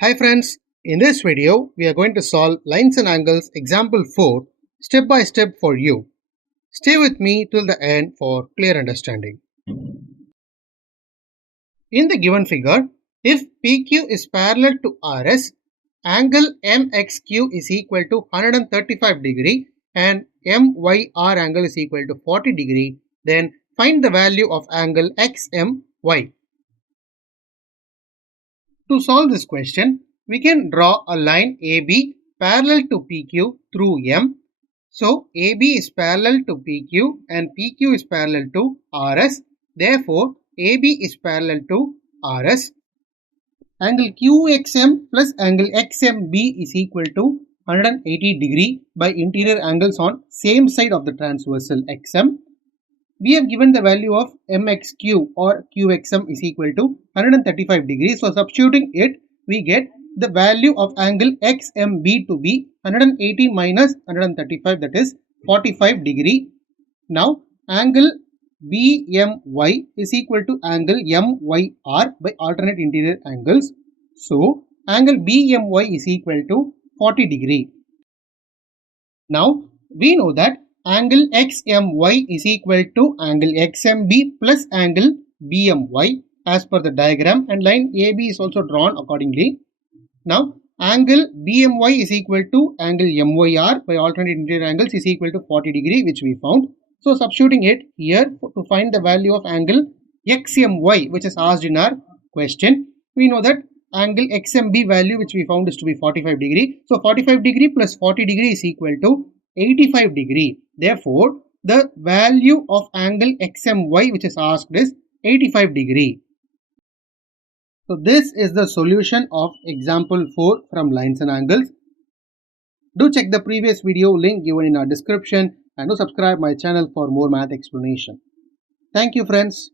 Hi friends, in this video we are going to solve lines and angles example 4 step by step for you. Stay with me till the end for clear understanding. In the given figure, if PQ is parallel to RS, angle MXQ is equal to 135 degree and MYR angle is equal to 40 degree, then find the value of angle XMY. To solve this question, we can draw a line AB parallel to PQ through M. So, AB is parallel to PQ and PQ is parallel to RS. Therefore, AB is parallel to RS. Angle QXM plus angle XMB is equal to 180 degree by interior angles on same side of the transversal XM. We have given the value of MXQ or QXM is equal to 135 degrees. So, substituting it, we get the value of angle XMB to be 180 minus 135, that is 45 degree. Now, angle BMY is equal to angle MYR by alternate interior angles. So, angle BMY is equal to 40 degree. Now, we know that angle XMY is equal to angle XMB plus angle BMY as per the diagram, and line AB is also drawn accordingly. Now, angle BMY is equal to angle MYR by alternate interior angles is equal to 40 degree, which we found. So, substituting it here to find the value of angle XMY, which is asked in our question, we know that angle XMB value which we found is to be 45 degree. So, 45 degree plus 40 degree is equal to 85 degree. Therefore, the value of angle XMY which is asked is 85 degree. So, this is the solution of example 4 from lines and angles. Do check the previous video link given in our description and do subscribe my channel for more math explanation. Thank you friends.